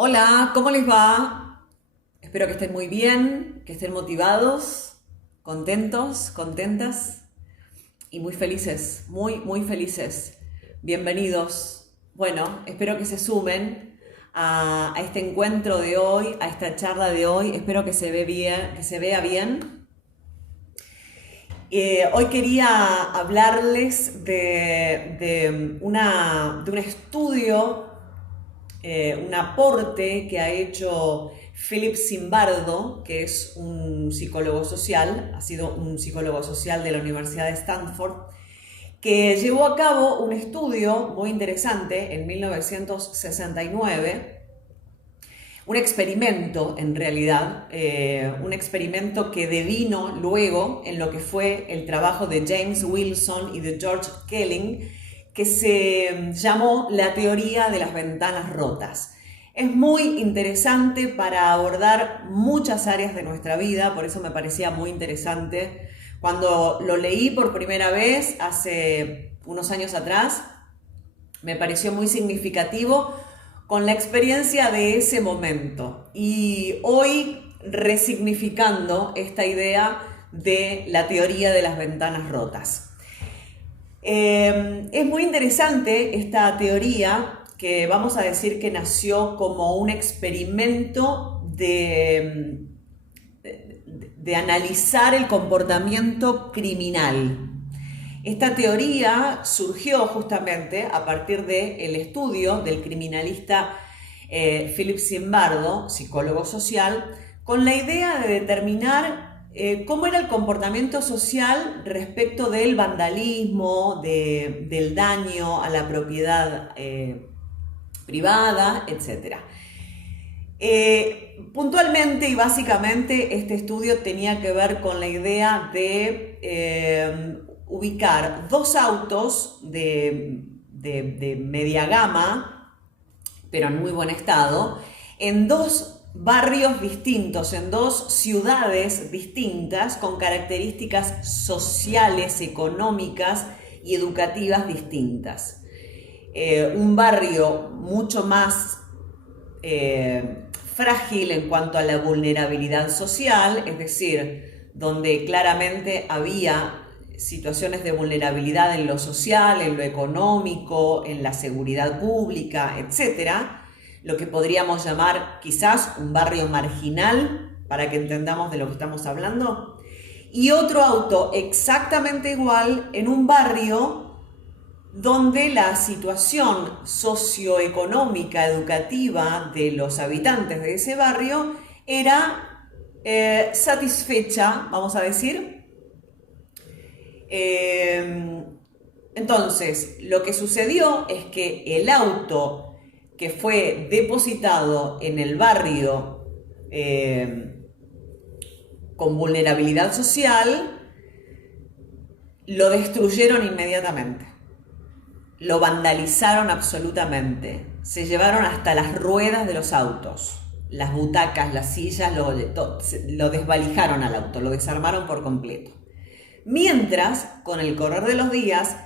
Hola, ¿cómo les va? Espero que estén muy bien, que estén motivados, contentos, contentas y muy felices, muy felices. Bienvenidos. Bueno, espero que se sumen a este encuentro de hoy, a esta charla de hoy. Espero que se vea bien. Hoy quería hablarles de un estudio, un aporte que ha hecho Philip Zimbardo, que es un psicólogo social, ha sido un psicólogo social de la Universidad de Stanford, que llevó a cabo un estudio muy interesante en 1969, un experimento en realidad, un experimento que devino luego en lo que fue el trabajo de James Wilson y de George Kelling, que se llamó la teoría de las ventanas rotas. Es muy interesante para abordar muchas áreas de nuestra vida, por eso me parecía muy interesante. Cuando lo leí por primera vez hace unos años atrás, me pareció muy significativo con la experiencia de ese momento y hoy resignificando esta idea de la teoría de las ventanas rotas. Es muy interesante esta teoría que vamos a decir que nació como un experimento de analizar el comportamiento criminal. Esta teoría surgió justamente a partir del estudio del criminalista Philip Zimbardo, psicólogo social, con la idea de determinar cómo era el comportamiento social respecto del vandalismo, del daño a la propiedad privada, etc. Puntualmente y básicamente este estudio tenía que ver con la idea de ubicar dos autos de media gama, pero en muy buen estado, en dos barrios distintos, en dos ciudades distintas, con características sociales, económicas y educativas distintas. Un barrio mucho más frágil en cuanto a la vulnerabilidad social, es decir, donde claramente había situaciones de vulnerabilidad en lo social, en lo económico, en la seguridad pública, etcétera, lo que podríamos llamar quizás un barrio marginal, para que entendamos de lo que estamos hablando, y otro auto exactamente igual en un barrio donde la situación socioeconómica, educativa de los habitantes de ese barrio era satisfecha, vamos a decir. Entonces, lo que sucedió es que el auto que fue depositado en el barrio con vulnerabilidad social, lo destruyeron inmediatamente. Lo vandalizaron absolutamente. Se llevaron hasta las ruedas de los autos, las butacas, las sillas, lo desvalijaron al auto, lo desarmaron por completo. Mientras, con el correr de los días,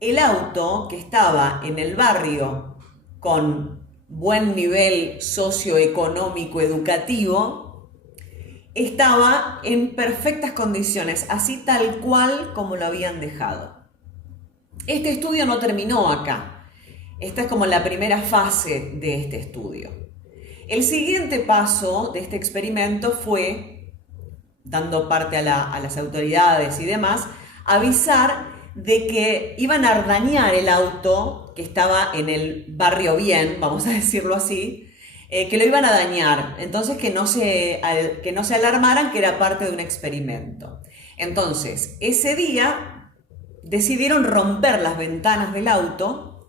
el auto que estaba en el barrio con buen nivel socioeconómico educativo estaba en perfectas condiciones, así tal cual como lo habían dejado. Este estudio no terminó acá. Esta es como la primera fase de este estudio. El siguiente paso de este experimento fue, dando parte a las autoridades y demás, avisar de que iban a dañar el auto que estaba en el barrio bien, vamos a decirlo así, que lo iban a dañar. Entonces que no se alarmaran, que era parte de un experimento. Entonces, ese día decidieron romper las ventanas del auto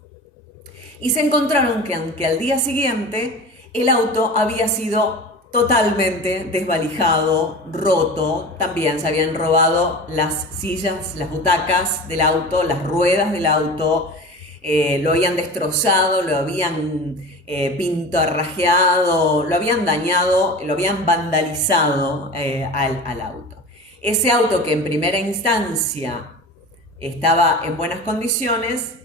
y se encontraron que al día siguiente el auto había sido totalmente desvalijado, roto. También se habían robado las sillas, las butacas del auto, las ruedas del auto, lo habían destrozado, lo habían pintarrajeado, lo habían dañado, lo habían vandalizado al auto. Ese auto que en primera instancia estaba en buenas condiciones,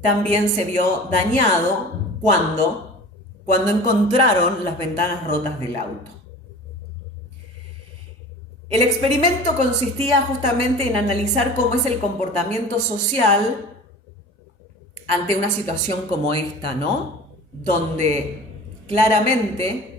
también se vio dañado cuando cuando encontraron las ventanas rotas del auto. El experimento consistía justamente en analizar cómo es el comportamiento social ante una situación como esta, ¿no? Donde claramente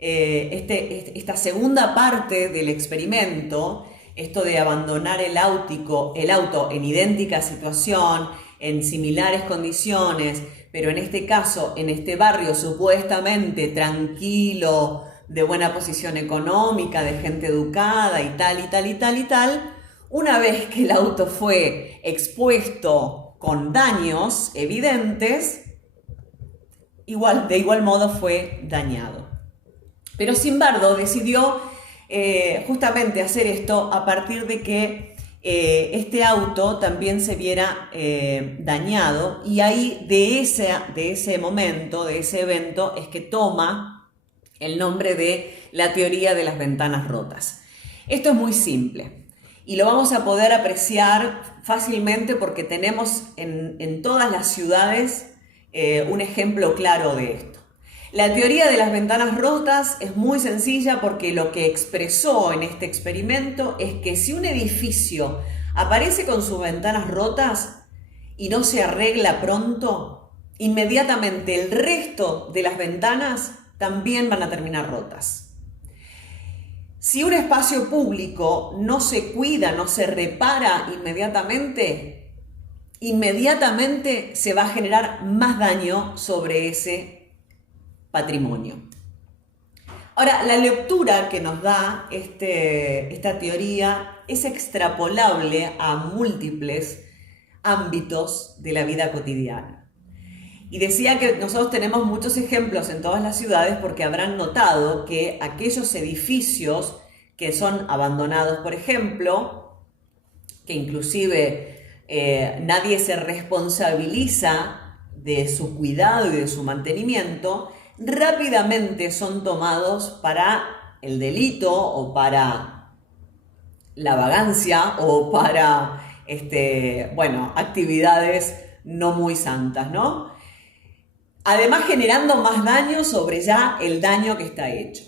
esta segunda parte del experimento, esto de abandonar el auto en idéntica situación, en similares condiciones, pero en este caso, en este barrio supuestamente tranquilo, de buena posición económica, de gente educada y tal, y tal, y tal, y tal, una vez que el auto fue expuesto con daños evidentes, de igual modo fue dañado. Pero sin embargo decidió justamente hacer esto a partir de que este auto también se viera dañado, y ahí de ese momento, de ese evento, es que toma el nombre de la teoría de las ventanas rotas. Esto es muy simple y lo vamos a poder apreciar fácilmente porque tenemos en todas las ciudades un ejemplo claro de esto. La teoría de las ventanas rotas es muy sencilla porque lo que expresó en este experimento es que si un edificio aparece con sus ventanas rotas y no se arregla pronto, inmediatamente el resto de las ventanas también van a terminar rotas. Si un espacio público no se cuida, no se repara inmediatamente se va a generar más daño sobre ese patrimonio. Ahora, la lectura que nos da esta teoría es extrapolable a múltiples ámbitos de la vida cotidiana. Y decía que nosotros tenemos muchos ejemplos en todas las ciudades porque habrán notado que aquellos edificios que son abandonados, por ejemplo, que inclusive nadie se responsabiliza de su cuidado y de su mantenimiento, rápidamente son tomados para el delito o para la vagancia o para actividades no muy santas, ¿no? Además generando más daño sobre ya el daño que está hecho.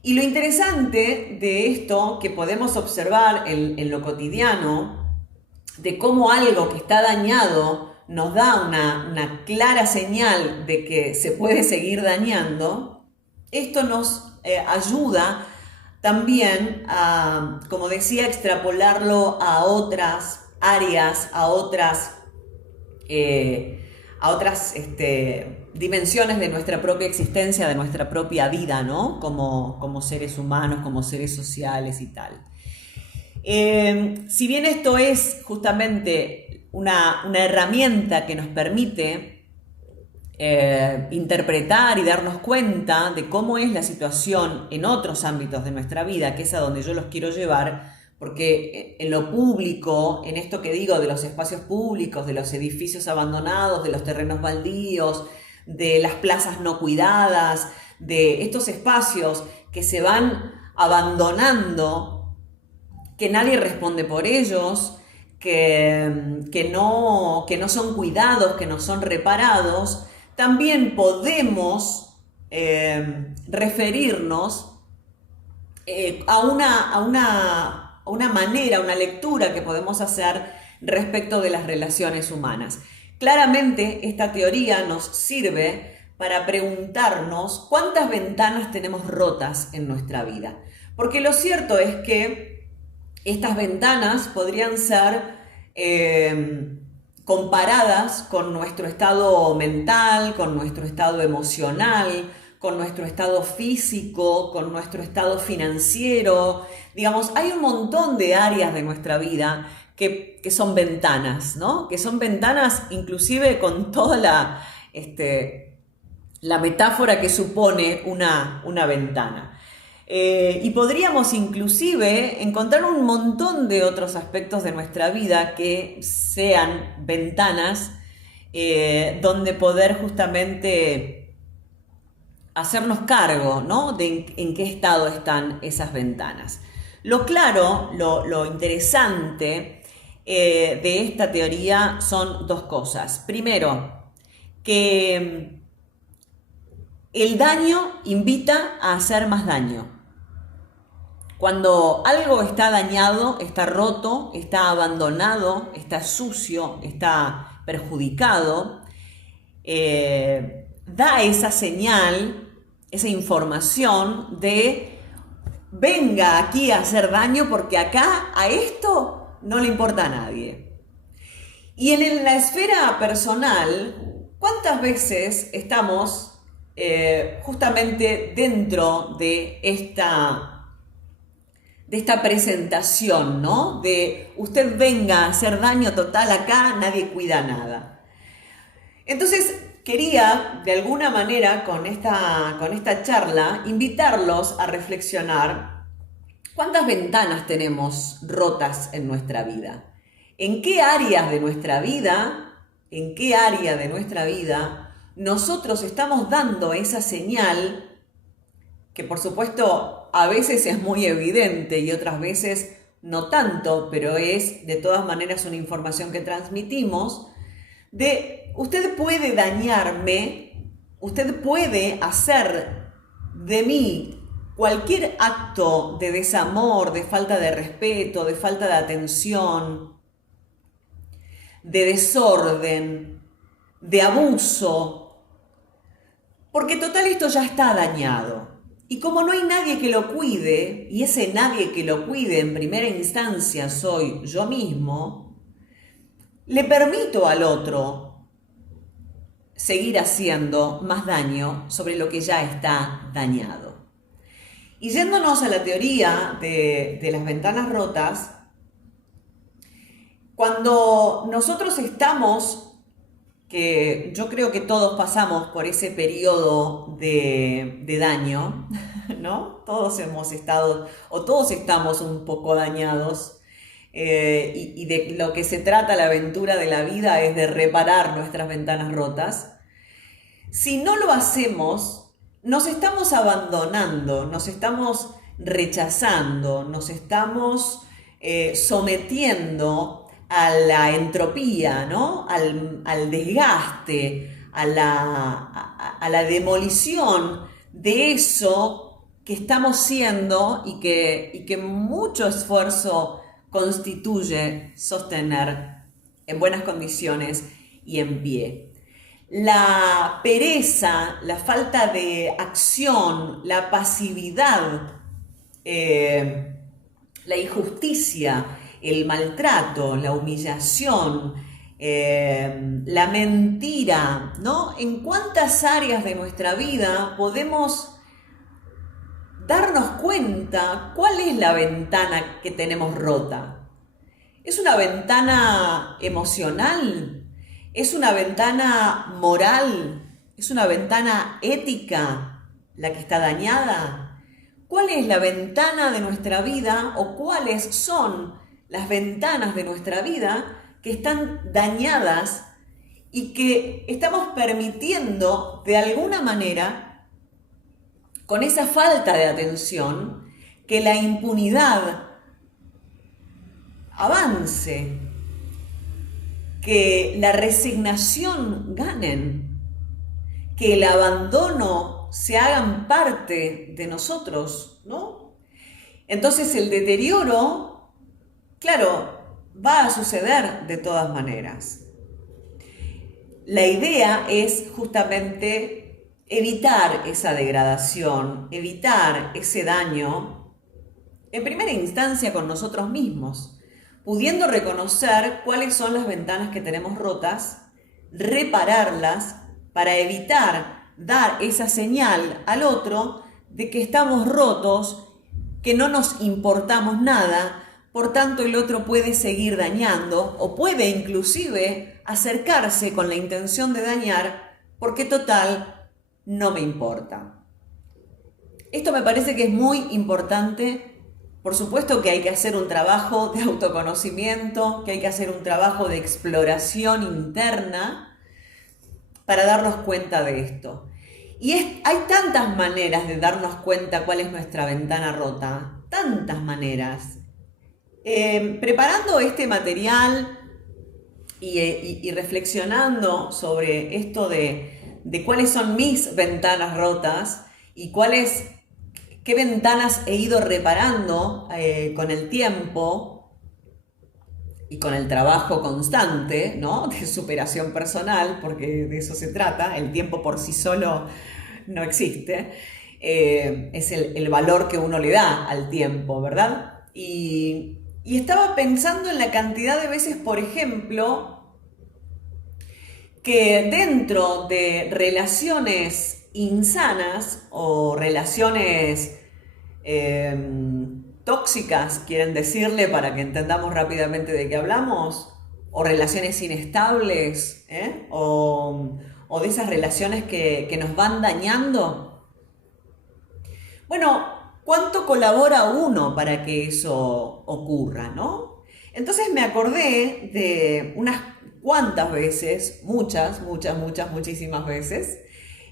Y lo interesante de esto que podemos observar en lo cotidiano, de cómo algo que está dañado nos da una clara señal de que se puede seguir dañando, esto nos ayuda también a, como decía, extrapolarlo a otras áreas, a otras dimensiones de nuestra propia existencia, de nuestra propia vida, ¿no? Como seres humanos, como seres sociales y tal. Si bien esto es justamente una herramienta que nos permite interpretar y darnos cuenta de cómo es la situación en otros ámbitos de nuestra vida, que es a donde yo los quiero llevar, porque en lo público, en esto que digo de los espacios públicos, de los edificios abandonados, de los terrenos baldíos, de las plazas no cuidadas, de estos espacios que se van abandonando, que nadie responde por ellos, que no son cuidados, que no son reparados, también podemos referirnos a una manera, una lectura que podemos hacer respecto de las relaciones humanas. Claramente esta teoría nos sirve para preguntarnos cuántas ventanas tenemos rotas en nuestra vida. Porque lo cierto es que estas ventanas podrían ser comparadas con nuestro estado mental, con nuestro estado emocional, con nuestro estado físico, con nuestro estado financiero. Digamos, hay un montón de áreas de nuestra vida que son ventanas, ¿no? Que son ventanas inclusive con toda la metáfora que supone una ventana. Y podríamos inclusive encontrar un montón de otros aspectos de nuestra vida que sean ventanas donde poder justamente hacernos cargo, ¿no? de en qué estado están esas ventanas. Lo claro, lo interesante de esta teoría son dos cosas. Primero, que el daño invita a hacer más daño. Cuando algo está dañado, está roto, está abandonado, está sucio, está perjudicado, da esa señal, esa información de venga aquí a hacer daño porque acá a esto no le importa a nadie. Y en la esfera personal, ¿cuántas veces estamos justamente dentro de esta presentación, ¿no? De usted venga a hacer daño total acá, nadie cuida nada. Entonces, quería, de alguna manera, con esta charla, invitarlos a reflexionar cuántas ventanas tenemos rotas en nuestra vida. ¿En qué áreas de nuestra vida, nosotros estamos dando esa señal que, por supuesto, a veces es muy evidente y otras veces no tanto, pero es de todas maneras una información que transmitimos, de usted puede dañarme, usted puede hacer de mí cualquier acto de desamor, de falta de respeto, de falta de atención, de desorden, de abuso, porque total esto ya está dañado. Y como no hay nadie que lo cuide, y ese nadie que lo cuide en primera instancia soy yo mismo, le permito al otro seguir haciendo más daño sobre lo que ya está dañado. Y yéndonos a la teoría de las ventanas rotas, cuando nosotros estamos, que yo creo que todos pasamos por ese periodo de daño, ¿no? Todos hemos estado, o todos estamos un poco dañados, y de lo que se trata la aventura de la vida es de reparar nuestras ventanas rotas. Si no lo hacemos, nos estamos abandonando, nos estamos rechazando, nos estamos sometiendo a la entropía, ¿no? Al desgaste, a la demolición de eso que estamos siendo y que mucho esfuerzo constituye sostener en buenas condiciones y en pie. La pereza, la falta de acción, la pasividad, la injusticia, el maltrato, la humillación, la mentira, ¿no? ¿En cuántas áreas de nuestra vida podemos darnos cuenta cuál es la ventana que tenemos rota? ¿Es una ventana emocional? ¿Es una ventana moral? ¿Es una ventana ética la que está dañada? ¿Cuál es la ventana de nuestra vida o cuáles son las ventanas de nuestra vida que están dañadas y que estamos permitiendo de alguna manera, con esa falta de atención, que la impunidad avance, que la resignación ganen, que el abandono se hagan parte de nosotros, ¿no? Entonces el deterioro, claro, va a suceder de todas maneras. La idea es justamente evitar esa degradación, evitar ese daño, en primera instancia con nosotros mismos, pudiendo reconocer cuáles son las ventanas que tenemos rotas, repararlas para evitar dar esa señal al otro de que estamos rotos, que no nos importamos nada, por tanto el otro puede seguir dañando o puede inclusive acercarse con la intención de dañar porque total no me importa. Esto me parece que es muy importante. Por supuesto que hay que hacer un trabajo de autoconocimiento, que hay que hacer un trabajo de exploración interna para darnos cuenta de esto. Y hay tantas maneras de darnos cuenta cuál es nuestra ventana rota, tantas maneras. Preparando este material y reflexionando sobre esto de de cuáles son mis ventanas rotas y qué ventanas he ido reparando con el tiempo y con el trabajo constante, ¿no? De superación personal, porque de eso se trata. El tiempo por sí solo no existe. Es el valor que uno le da al tiempo, ¿verdad? Y estaba pensando en la cantidad de veces, por ejemplo, que dentro de relaciones insanas o relaciones tóxicas, quieren decirle para que entendamos rápidamente de qué hablamos, o relaciones inestables, o de esas relaciones que nos van dañando. Bueno, ¿cuánto colabora uno para que eso ocurra, no? Entonces me acordé de unas cuantas veces, muchísimas veces,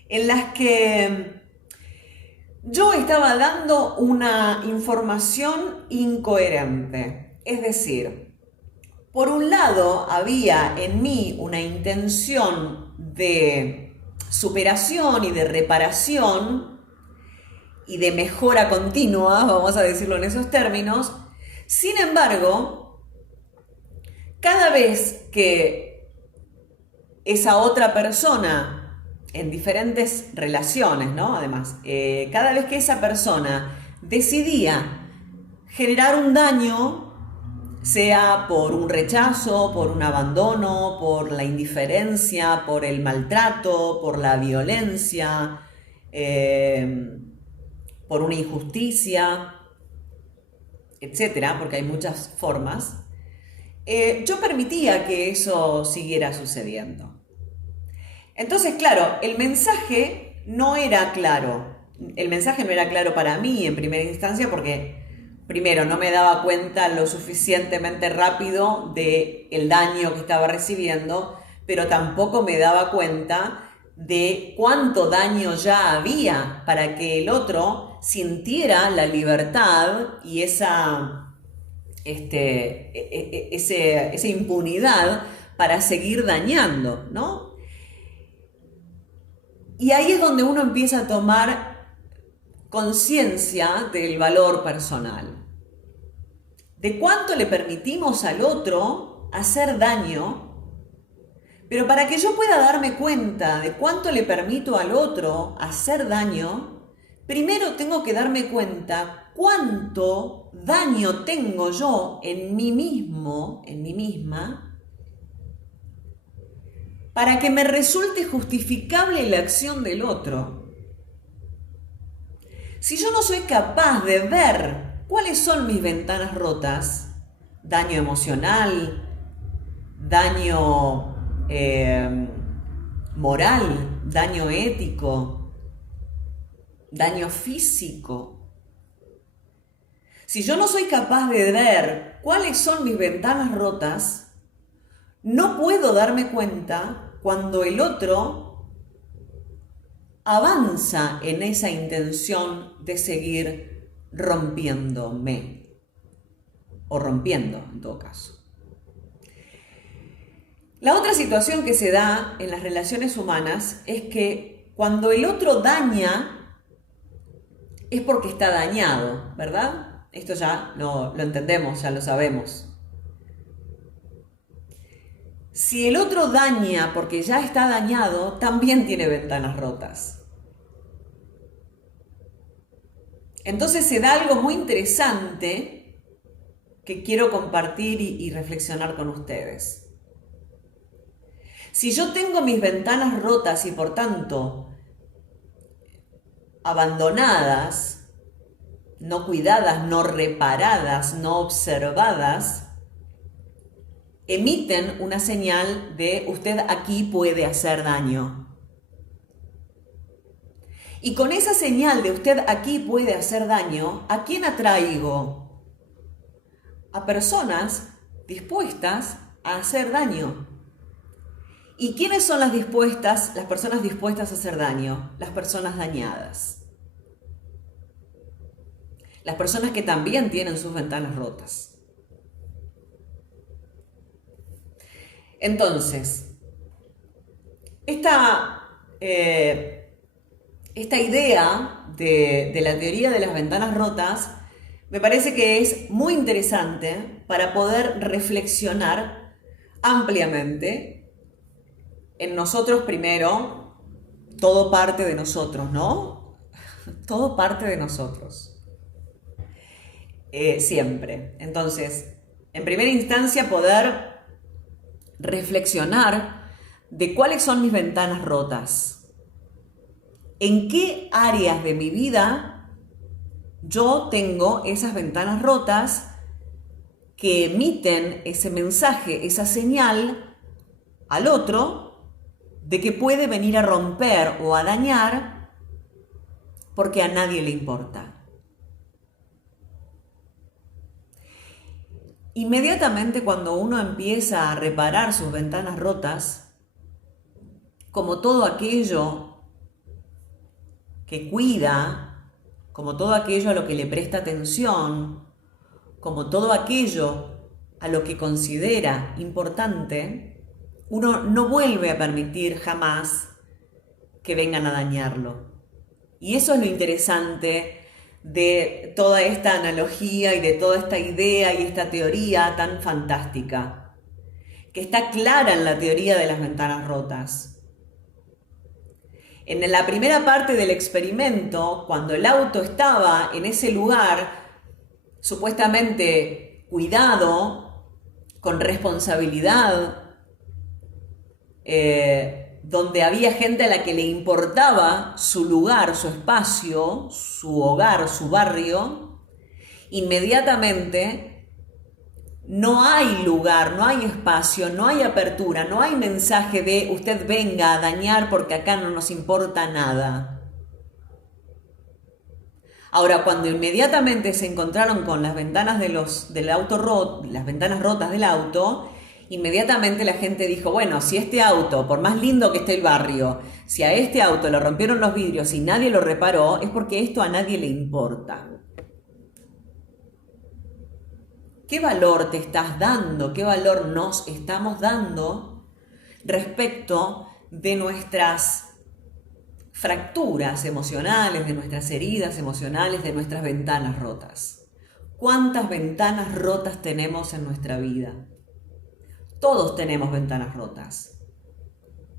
en las que yo estaba dando una información incoherente. Es decir, por un lado había en mí una intención de superación y de reparación y de mejora continua, vamos a decirlo en esos términos. Sin embargo, cada vez que esa otra persona, en diferentes relaciones, ¿no? Además, cada vez que esa persona decidía generar un daño, sea por un rechazo, por un abandono, por la indiferencia, por el maltrato, por la violencia, por una injusticia, etcétera, porque hay muchas formas, yo permitía que eso siguiera sucediendo. Entonces, claro, el mensaje no era claro. El mensaje no era claro para mí en primera instancia porque, primero, no me daba cuenta lo suficientemente rápido del daño que estaba recibiendo, pero tampoco me daba cuenta de cuánto daño ya había para que el otro sintiera la libertad y esa impunidad para seguir dañando, ¿no? Y ahí es donde uno empieza a tomar conciencia del valor personal, de cuánto le permitimos al otro hacer daño, pero para que yo pueda darme cuenta de cuánto le permito al otro hacer daño, primero tengo que darme cuenta cuánto daño tengo yo en mí mismo, en mí misma, para que me resulte justificable la acción del otro. Si yo no soy capaz de ver cuáles son mis ventanas rotas, daño emocional, daño moral, daño ético, daño físico. Si yo no soy capaz de ver cuáles son mis ventanas rotas, no puedo darme cuenta cuando el otro avanza en esa intención de seguir rompiéndome, o rompiendo en todo caso. La otra situación que se da en las relaciones humanas es que cuando el otro daña es porque está dañado, ¿verdad? Esto ya lo entendemos, ya lo sabemos. Si el otro daña porque ya está dañado, también tiene ventanas rotas. Entonces se da algo muy interesante que quiero compartir y reflexionar con ustedes. Si yo tengo mis ventanas rotas y por tanto abandonadas, no cuidadas, no reparadas, no observadas, emiten una señal de usted aquí puede hacer daño. Y con esa señal de usted aquí puede hacer daño, ¿a quién atraigo? A personas dispuestas a hacer daño. ¿Y quiénes son las personas dispuestas a hacer daño? Las personas dañadas. Las personas que también tienen sus ventanas rotas. Entonces, esta idea de la teoría de las ventanas rotas me parece que es muy interesante para poder reflexionar ampliamente en nosotros primero. Todo parte de nosotros, ¿no? Todo parte de nosotros. Siempre. Entonces, en primera instancia, poder reflexionar de cuáles son mis ventanas rotas. ¿En qué áreas de mi vida yo tengo esas ventanas rotas que emiten ese mensaje, esa señal al otro de que puede venir a romper o a dañar porque a nadie le importa? Inmediatamente cuando uno empieza a reparar sus ventanas rotas, como todo aquello que cuida, como todo aquello a lo que le presta atención, como todo aquello a lo que considera importante, uno no vuelve a permitir jamás que vengan a dañarlo. Y eso es lo interesante de toda esta analogía y de toda esta idea y esta teoría tan fantástica, que está clara en la teoría de las ventanas rotas. En la primera parte del experimento, cuando el auto estaba en ese lugar supuestamente cuidado, con responsabilidad, donde había gente a la que le importaba su lugar, su espacio, su hogar, su barrio, inmediatamente no hay lugar, no hay espacio, no hay apertura, no hay mensaje de usted venga a dañar porque acá no nos importa nada. Ahora, cuando inmediatamente se encontraron con las ventanas del auto las ventanas rotas del auto, inmediatamente la gente dijo, bueno, si este auto, por más lindo que esté el barrio, si a este auto le rompieron los vidrios y nadie lo reparó, es porque esto a nadie le importa. ¿Qué valor te estás dando? ¿Qué valor nos estamos dando respecto de nuestras fracturas emocionales, de nuestras heridas emocionales, de nuestras ventanas rotas? ¿Cuántas ventanas rotas tenemos en nuestra vida? Todos tenemos ventanas rotas.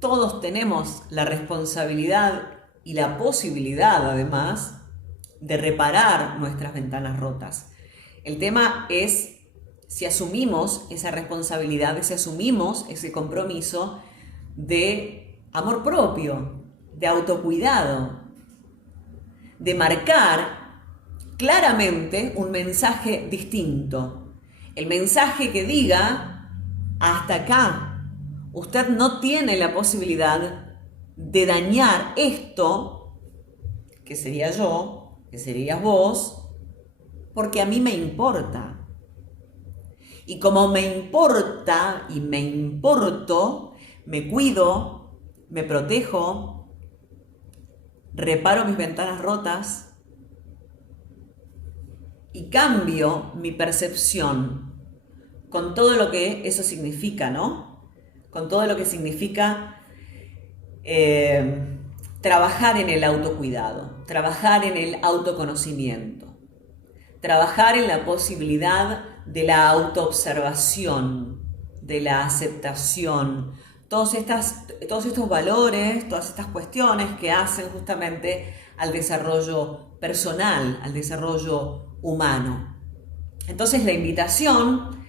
Todos tenemos la responsabilidad y la posibilidad, además, de reparar nuestras ventanas rotas. El tema es si asumimos esa responsabilidad, si asumimos ese compromiso de amor propio, de autocuidado, de marcar claramente un mensaje distinto. El mensaje que diga, hasta acá, usted no tiene la posibilidad de dañar esto, que sería yo, que serías vos, porque a mí me importa. Y como me importa y me importo, me cuido, me protejo, reparo mis ventanas rotas y cambio mi percepción con todo lo que eso significa, ¿no? Con todo lo que significa trabajar en el autocuidado, trabajar en el autoconocimiento, trabajar en la posibilidad de la autoobservación, de la aceptación, todos estos valores, todas estas cuestiones que hacen justamente al desarrollo personal, al desarrollo humano. Entonces la invitación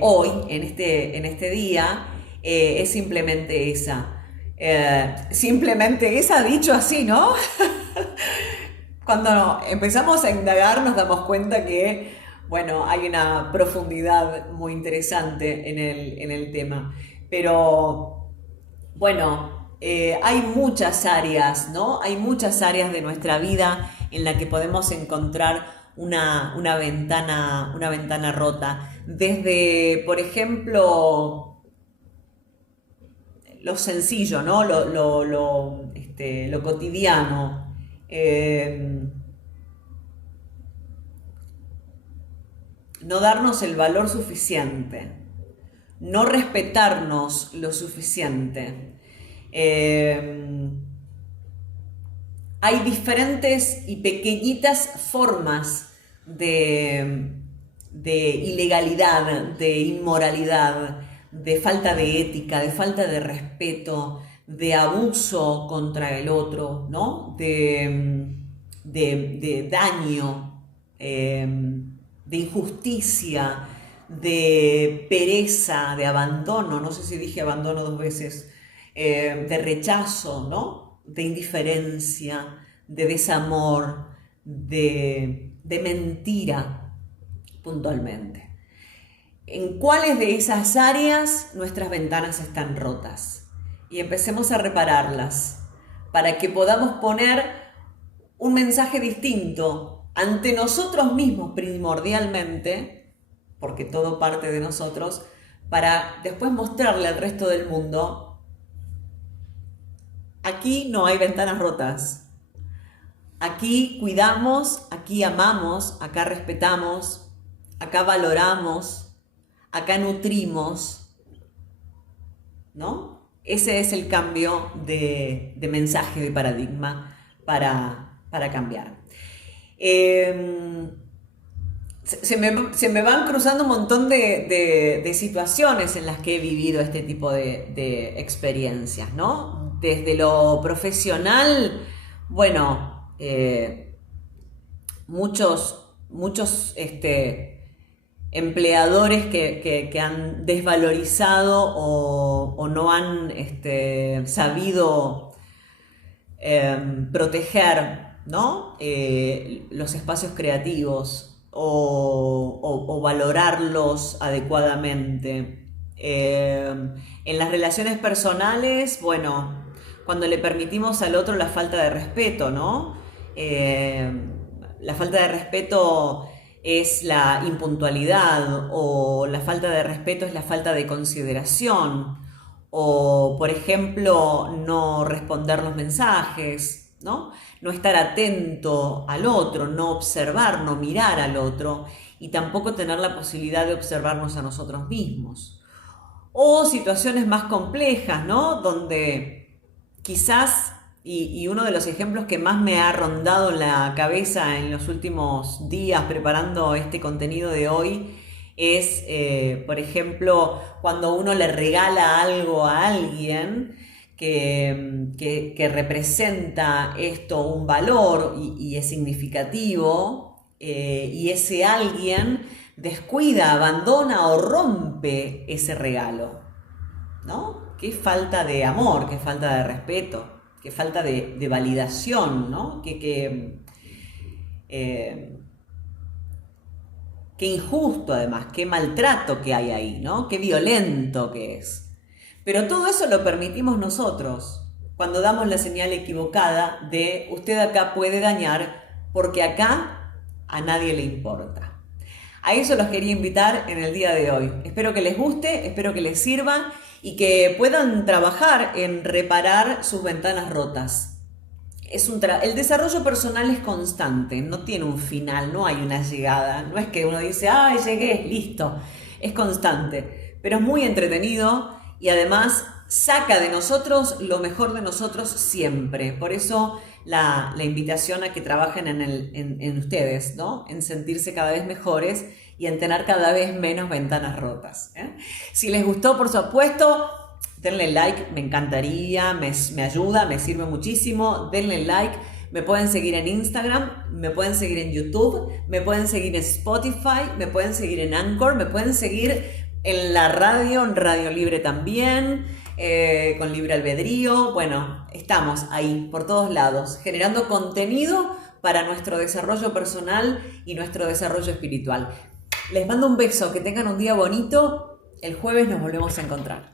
hoy, en este día, es simplemente esa. Simplemente esa, dicho así, ¿no? Cuando empezamos a indagar nos damos cuenta que, bueno, hay una profundidad muy interesante en el tema. Pero, bueno, hay muchas áreas, ¿no? Hay muchas áreas de nuestra vida en la que podemos encontrar una ventana rota. Desde, por ejemplo, lo sencillo, ¿no? Lo cotidiano. No darnos el valor suficiente, no respetarnos lo suficiente, hay diferentes y pequeñitas formas de ilegalidad, de inmoralidad, de falta de ética, de falta de respeto, de abuso contra el otro, ¿no? De daño, de injusticia, de pereza, de abandono, no sé si dije abandono 2 veces, de rechazo, ¿no? De indiferencia, de desamor, de mentira, puntualmente. ¿En cuáles de esas áreas nuestras ventanas están rotas? Y empecemos a repararlas para que podamos poner un mensaje distinto ante nosotros mismos primordialmente, porque todo parte de nosotros, para después mostrarle al resto del mundo: aquí no hay ventanas rotas, aquí cuidamos, aquí amamos, acá respetamos, acá valoramos, acá nutrimos, ¿no? Ese es el cambio de mensaje, de paradigma para cambiar. Se me van cruzando un montón de situaciones en las que he vivido este tipo de experiencias, ¿no? Desde lo profesional, bueno, muchos empleadores que han desvalorizado o no han sabido proteger, ¿no? Los espacios creativos o valorarlos adecuadamente. En las relaciones personales, bueno, cuando le permitimos al otro la falta de respeto, ¿no? La falta de respeto es la impuntualidad, o la falta de respeto es la falta de consideración, o por ejemplo no responder los mensajes, ¿no? No estar atento al otro, no observar, no mirar al otro, y tampoco tener la posibilidad de observarnos a nosotros mismos. O situaciones más complejas, ¿no? Donde quizás, y uno de los ejemplos que más me ha rondado en la cabeza en los últimos días preparando este contenido de hoy, es, por ejemplo, cuando uno le regala algo a alguien que representa esto un valor y es significativo, y ese alguien descuida, abandona o rompe ese regalo, ¿no? Qué falta de amor, qué falta de respeto, qué falta de validación, ¿no? Qué injusto además, qué maltrato que hay ahí, ¿no? Qué violento que es. Pero todo eso lo permitimos nosotros cuando damos la señal equivocada de usted acá puede dañar porque acá a nadie le importa. A eso los quería invitar en el día de hoy. Espero que les guste, espero que les sirva y que puedan trabajar en reparar sus ventanas rotas. El desarrollo personal es constante, no tiene un final, no hay una llegada. No es que uno dice, ¡ay, llegué! Listo. Es constante, pero es muy entretenido y además saca de nosotros lo mejor de nosotros siempre. Por eso la invitación a que trabajen en ustedes, ¿no? En sentirse cada vez mejores y en tener cada vez menos ventanas rotas, ¿eh? Si les gustó, por supuesto, denle like, me encantaría, me ayuda, me sirve muchísimo. Denle like, me pueden seguir en Instagram, me pueden seguir en YouTube, me pueden seguir en Spotify, me pueden seguir en Anchor, me pueden seguir en la radio, en Radio Libre también, con Libre Albedrío. Bueno, estamos ahí por todos lados, generando contenido para nuestro desarrollo personal y nuestro desarrollo espiritual. Les mando un beso, que tengan un día bonito. El jueves nos volvemos a encontrar.